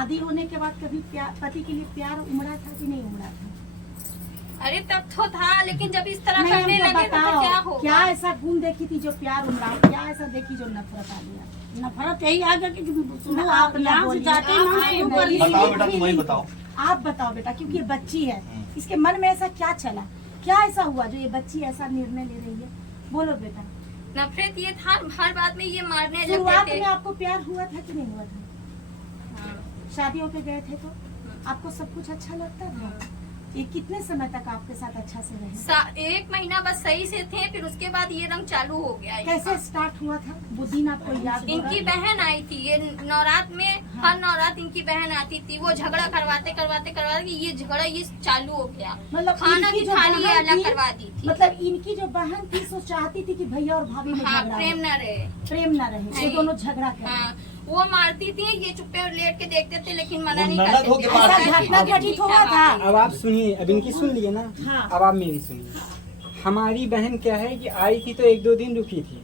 शादी होने के बाद कभी पति के लिए प्यार उमड़ा था कि नहीं उमड़ा था? अरे तब तो था, लेकिन जब इस तरह नहीं, करने हमको लगे तो क्या बताओ, होगा? क्या ऐसा गुण देखी थी जो प्यार उमड़ा, क्या ऐसा देखी जो नफरत आ गया? नफरत यही आ गया कि सुनो, आप यहाँ से जाते ही हम शुरू कर लिए। बताओ बेटा, तुम ही बताओ। आप बताओ बेटा, क्योंकि ये बच्ची है, इसके मन में ऐसा क्या चला, क्या ऐसा हुआ जो ये बच्ची ऐसा निर्णय ले रही है? बोलो बेटा। नफरत ये था, हर बात में ये मारने लगते शुरुआत थे। में आपको प्यार हुआ था कि नहीं हुआ था? हाँ। शादियों पे गए थे तो आपको सब कुछ अच्छा लगता था? ये कितने समय तक आपके साथ अच्छा से रहे? 1 महीना बस सही से थे, फिर उसके बाद ये रंग चालू हो गया। कैसे स्टार्ट हुआ था वो दिन आपको याद होगा? इनकी बहन आई थी, ये नवरात में हर नवरात इनकी बहन आती थी, वो झगड़ा करवाते ये झगड़ा ये चालू हो गया। मतलब खाना इनकी की जो थाली बहन अलग थी, करवा दी थी। मतलब इनकी जो बहन थी सो चाहती थी कि भैया और भाभी में हाँ, झगड़ा प्रेम हो, न रहे। प्रेम न रहे, ये नहीं। दोनों झगड़ा करें। हाँ, वो मारती थी, ये चुप्पे लेट के देखते थे, लेकिन मना वो नहीं ननद करते होके थे। मारती ऐसा थी। घटना घटित हुआ था? अब आप सुनिए, अब इनकी सुन लिए ना, हाँ। अब आप मेरी सुनिए। हमारी बहन क्या है कि आई थी तो 1-2 दिन रुकी थी,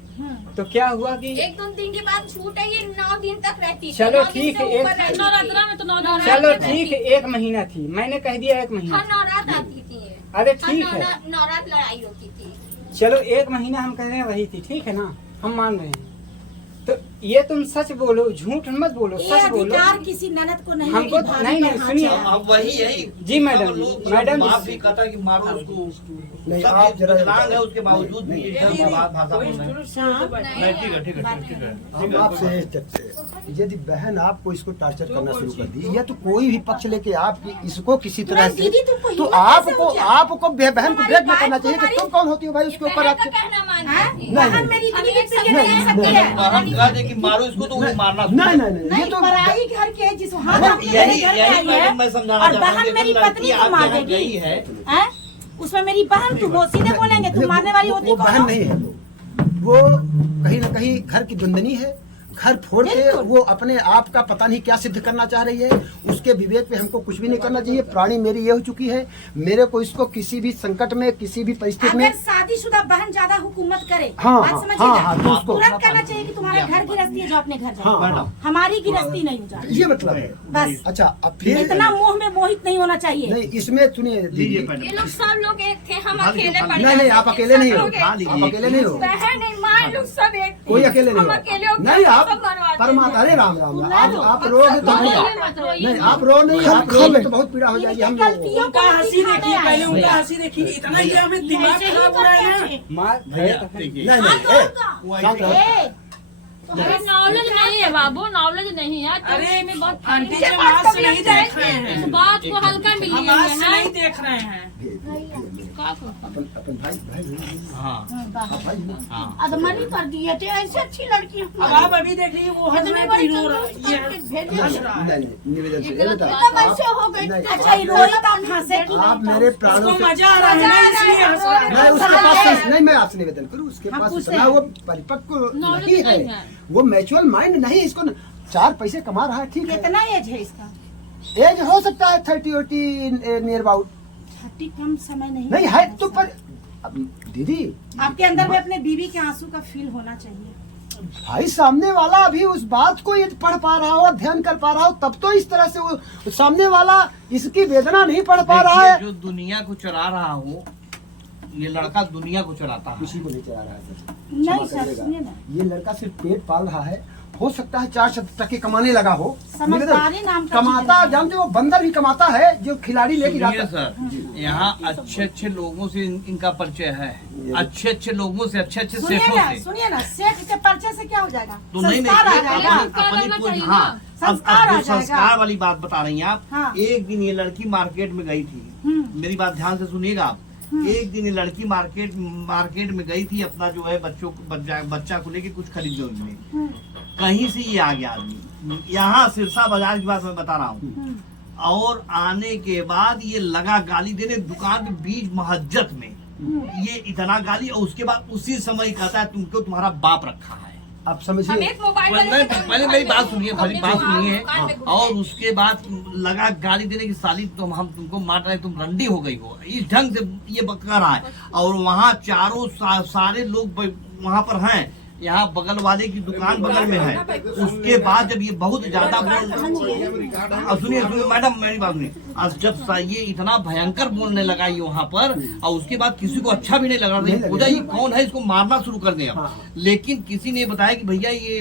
तो क्या हुआ कि 1-2 दिन के बाद छूट है, ये 9 दिन तक रहती थी। चलो 9 दिन ठीक से है, ऊपर एक- रहती थी। नवरात्रा में तो 9 दिन चलो रहती ठीक है, थी। 1 महीना थी, मैंने कह दिया 1 महीना। हर नवरात आती थी ये। अरे हर ठीक है, नवरात लड़ाई होती थी। चलो 1 महीना हम कह रहे हैं वही थी, ठीक है ना, हम मान रहे हैं। तो ये तुम सच बोलो, झूठ मत बोलो, ये सच बोलो। अधिकार किसी ननद को नहीं है हमको कि भाभी नहीं, पर नहीं, हाथ सुनिए। चलाए। अब वही यही जी मैडम, सब लोग मैडम, बाप भी कहता है कि मारो उसको। नहीं, सब आप जरा- विकलांग है, उसके बावजूद भी ये सब भाषा बोल रहे हैं। नहीं, ठीक है, ठीक है, ठीक है। हम आपसे ये चर्चा है, यदि बहन आपको इसको टॉर्चर करना शुरू कर दी, या तो कोई भी पक्ष लेके आप इसको किसी तरह से, दीदी, तुमको तो हिम्मत कैसे आपको हो गया? आपको बहन को ब्रेक न करना चाहिए कि तुम्हारी- तुम कौन होती हो भाई उसके ऊपर बहन आपके। का कहना मानती हाँ? थी। बहन मेरी इतनी भी प्रिय नहीं नहीं, सकती है। हम कह दे कि मारो इसको तो वो मारना नहीं नहीं नहीं, ये नहीं, तो पराई घर के है, जिस हाथ नहीं, आपने मेरे घर में आई मैडम है, मैं समझाना और चाहता हूँ बहन कि मेरी लड़की पत्नी को आप मार यहाँ देगी गई है। हैं? उसमें मेरी बहन तू वो सीधे बोलेंगे तू मारने वाली होती वो कौन बहन हो? नहीं है, वो कहीं ना कहीं घर की दुंदनी है। घर फोड़ के बिल्कुल। वो अपने आप का पता नहीं क्या सिद्ध करना चाह रही है। उसके विवेक पे हमको कुछ भी नहीं करना चाहिए। प्राणी मेरी ये हो चुकी है, मेरे को इसको किसी भी संकट में, किसी भी परिस्थिति में, अगर शादीशुदा बहन ज्यादा हुकूमत करे, हाँ, बात हाँ, समझिएगा? हाँ, हाँ, तो उसको- तुरंत कहना चाहिए कि तुम्हारा घर गिरस्ती है जो अपने घर जाओ, हाँ, हाँ। हमारी गिरस्ती नहीं हो जाए। ये मतलब है। बस अच्छा, अब फिर इतना मोह में मोहित नहीं होना चाहिए। नहीं, इसमें सुनिए दीदी, ये लोग सब लोग एक थे, हम हाँ, अकेले हाँ, पड़ नहीं नहीं, जाते आप थे, अकेले सब नहीं हो, लोग एक थे। आप अकेले नहीं हो, बहन नहीं, माँ लोग सब एक थे। कोई अकेले नहीं हम हो। अकेले होकर नहीं, आप सब मरवाते परमात्मा, थे। अरे राम राम, आप रोगे तो नहीं, आप रो नहीं, आप रोगे तो बहुत पीड़ा हो जाएगी। हम लोग गलतियों उनका को हंसी दिखाने देखिए, पहले आए। उनका हंसी देखिए, इतना ये हमें दिमाग ऐसे ही खराब हो रहा है करते ना। हैं। मार भैया देखिए, नहीं नहीं, शांत रहो। ए, अरे नॉलेज नहीं है बाबू, नॉलेज नहीं है। अरे में बहुत आंटी इनके जी पास मास्क तो नहीं भी देख रहे इस हैं, बात को हल्का हम मिलिए मास्क है। नहीं देख रहे हैं। का को- अपन भाई भाई हाँ भाई हाँ अदमनी कर दिए थे, ऐसी अच्छी लड़की अब आप अभी देख लीजिए, वो हंस रहा है कि रो रहा है, ये हंस रहा है। नहीं नहीं, निवेदन से ये गलत बता, बात एकदम ऐसे हो गई। नहीं, अच्छा ये रोई तो आप हंसे कि आप नहीं? मेरे प्राणों उसको से, मजा आ रहा है ना, इसलिए हंस रहा है। मैं उसके पास नहीं, मैं आपसे निवेदन करूं, उसके हाँ, पास पूछे इतना हैं। वो परिपक्व नॉलेज नहीं नहीं है, है। वो मैच्योर माइंड नहीं, इसको 4 पैसे कमा रहा है, ठीक है। कितना एज है इसका? एज हो सकता है 30-40 नियर अबाउट, 30 कम समय नहीं नहीं है तो पर अब दीदी, आपके अंदर में अपने बीवी के आंसू का फील होना चाहिए। भाई सामने वाला अभी उस बात को यदि पढ़ पा रहा हो, अध्ययन कर पा रहा हो, तब तो इस तरह से वो सामने वाला इसकी वेदना नहीं पढ़ पा रहा है। देखिए, जो दुनिया को चला रहा हो, ये लड़का दुनिया को चलाता है। किसी को नहीं चला रहा है सर, नहीं क्षमा सर, करिएगा। सुनिए ना। ये लड़का सिर्फ पेट पाल रहा है, हो सकता है 4 टके कमाने लगा हो, समझदारी नाम का कमाता, चीज़ है। जानते हो बंदर भी कमाता है जो खिलाड़ी लेके सुनिए जाता है। सर, यहाँ अच्छे अच्छे लोगों से इनका परिचय है, अच्छे अच्छे लोगों से, अच्छे अच्छे सुनिए सेठों ना, से। सुनिए ना, सेठ के पर्चे से क्या हो जाएगा? तो नहीं संस्कार आ नहीं, जाएगा। अपनी कोई, चाहिए हाँ, ना। संस्कार आ जो संस्कार जाएगा। वाली बात बता रही हैं आप। हाँ। एक दिन ये लड़की मार्केट में गई थी, मेरी बात ध्यान से सुनिएगा आप। एक दिन ये लड़की मार्केट में गई थी, अपना जो है बच्चा को लेके कुछ खरीदने में। कहीं से ये आ गया आदमी, यहाँ सिरसा बाजार की बात मैं बता रहा हूँ, और आने के बाद ये लगा गाली देने दुकान के बीच महज्जत में। ये इतना गाली, और उसके बाद उसी समय कहता है तुमको तुम्हारा बाप रखा है। आप हम समझिए, एक मोबाइल वाले से पहले मेरी बात सुनिए, पहले बात सुनिए। दुकान में घुसे। और उसके बाद लगा गाली देने की, साली हम तुमको मार रहे, तुम रंडी हो गई हो, इस ढंग से ये कर रहा है। और वहाँ चारों सारे लोग वहाँ पर हैं, यहाँ बगल वाले की दुकान बगल में है। उसके बाद जब ये बहुत ज्यादा सुनिए मैडम मेरी बात सुनिए, जब ये इतना भयंकर बोलने लगा ये वहाँ पर, और उसके बाद किसी को अच्छा भी नहीं लग रहा, पूजा ये कौन है, इसको मारना शुरू कर दिया। लेकिन किसी ने बताया कि भैया ये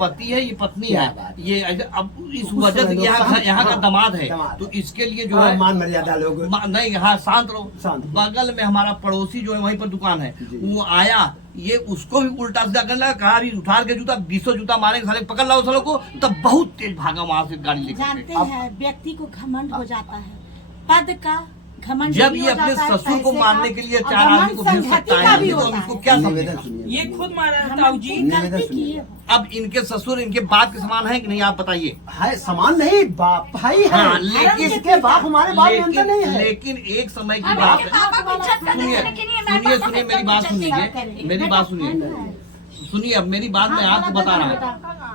पति है, ये पत्नी है, ये अब इस वजह से यहाँ का दामाद है, तो इसके लिए जो है मान मर्यादा लोग नहीं, यहाँ शांत रहो। बगल में हमारा पड़ोसी जो है वहीं पर दुकान है, वो आया, ये उसको भी उल्टा सीधा करने लगा, कहा भी उठार के जूता 20 जूता मारेंगे साले, पकड़ लाओ सालों को, तब बहुत तेज भागा वहां से गाड़ी लेकर। जानते हैं व्यक्ति को घमंड हो जाता है, पद का घमंड जब भी ये हो अपने जाता है, ससुर को पैसे मारने का, के लिए और 4 आदमी को भेज घमंड सकता संहति का है, भी तो होता इसको है। क्या निवेदन समझेगा? सुनिए, ये खुद मारा है घमंड ताऊ जी। की गलती की है। अब इनके ससुर इनके बाप के समान है कि नहीं, आप बताइए। है समान नहीं, बाप भाई है, हाँ, लेकिन इसके बाप हमारे बाप में अंतर नहीं है। लेकिन एक समय की अब बात इनके पापा को इज्जत करने सुनिए देने के लिए मेरे पापा सुनिए को मेरी बात इज्जत सुनिए, देगा। मेरी बात सुनिए, अब मेरी बात मैं आपको बता रहा हूँ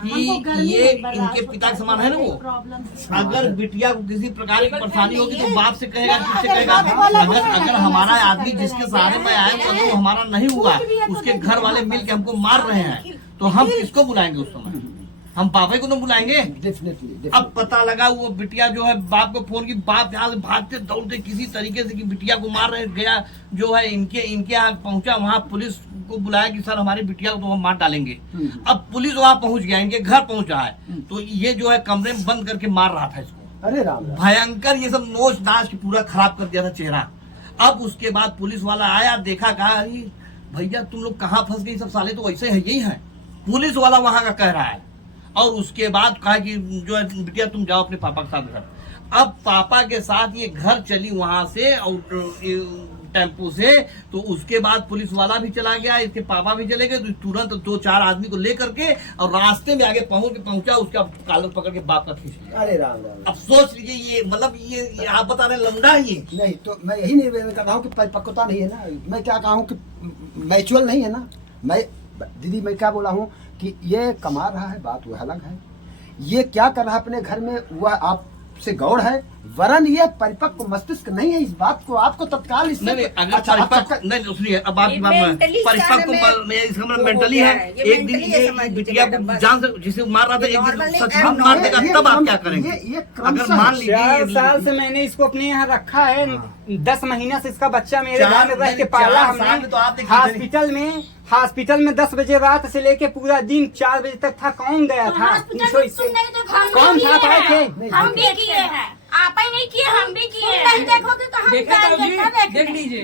कि ये इनके पिता के समान है ना वो। अगर बिटिया को किसी प्रकार की परेशानी होगी तो बाप से कहेगा, किससे कहेगा? अगर हमारा आदमी जिसके सहारे में आया तो हमारा नहीं हुआ, उसके घर वाले मिल के हमको मार रहे हैं, तो हम किसको बुलाएंगे उस समय? हम पापा को तो बुलाएंगे। डेफिनेटली अब पता लगा वो बिटिया जो है बाप को फोन की, बाप यहाँ से भागते दौड़ते किसी तरीके से कि बिटिया को मार रहे, गया जो है इनके यहाँ पहुंचा, वहाँ पुलिस को बुलाया कि सर हमारी बिटिया को तो हम मार डालेंगे। अब पुलिस वहाँ पहुंच गया, इनके घर पहुंचा है, तो ये जो है कमरे में बंद करके मार रहा था इसको। अरे राम राम। भयंकर ये सब नोच नाच के पूरा खराब कर दिया था चेहरा। अब उसके बाद पुलिस वाला आया, देखा, कहा अरे भैया तुम लोग कहाँ फंस गए, सब साले तो ऐसे है, यही है, पुलिस वाला वहां का कह रहा है। और उसके बाद कहा कि जो है बिटिया तुम जाओ अपने पापा के साथ घर। अब पापा के साथ ये घर चली वहां से और टेम्पो से, तो उसके बाद पुलिस वाला भी चला गया, इसके पापा भी चले गए, तो तुरंत 2-4 आदमी को लेकर के और रास्ते में आगे पहुंचा, उसका कॉलर पकड़ के बाप का खींच लिया। अरे राम राम। अब सोच लीजिए ये मतलब ये आप बता रहे लंडा है ये। नहीं तो मैं यही निवेदन कर रहा हूँ कि परिपक्वता नहीं है ना। मैं क्या कहा हूँ कि मैच्योर नहीं है ना। मैं दीदी मैं क्या बोला हूँ कि ये कमा रहा है, बात वह अलग है, ये क्या कर रहा है अपने घर में वह आपसे गौड़ है, वरन ये परिपक्व मस्तिष्क नहीं है। इस बात को आपको तत्काल इससे नहीं, अगर परिपक्व नहीं सुनिए, अब आपकी बात में परिपक्व इसका मतलब मेंटली है। एक दिन ये बिटिया को जान से जिसे मार रहा था, एक दिन सच मार देगा, तब आप क्या करेंगे? अगर मान 4 लीजिए साल से मैंने इसको अपने यहाँ रखा है, 10 महीना से इसका बच्चा मेरे घर में रह के पाला 4 साल में तो आप हमने। हॉस्पिटल में 10 बजे रात से लेके पूरा दिन 4 बजे तक था। कौन गया था? पूछो इससे। कौन था? हम भी किए हैं, आप ही नहीं किए, हम भी किए हैं। देखा ताऊ जी, देख लीजिए।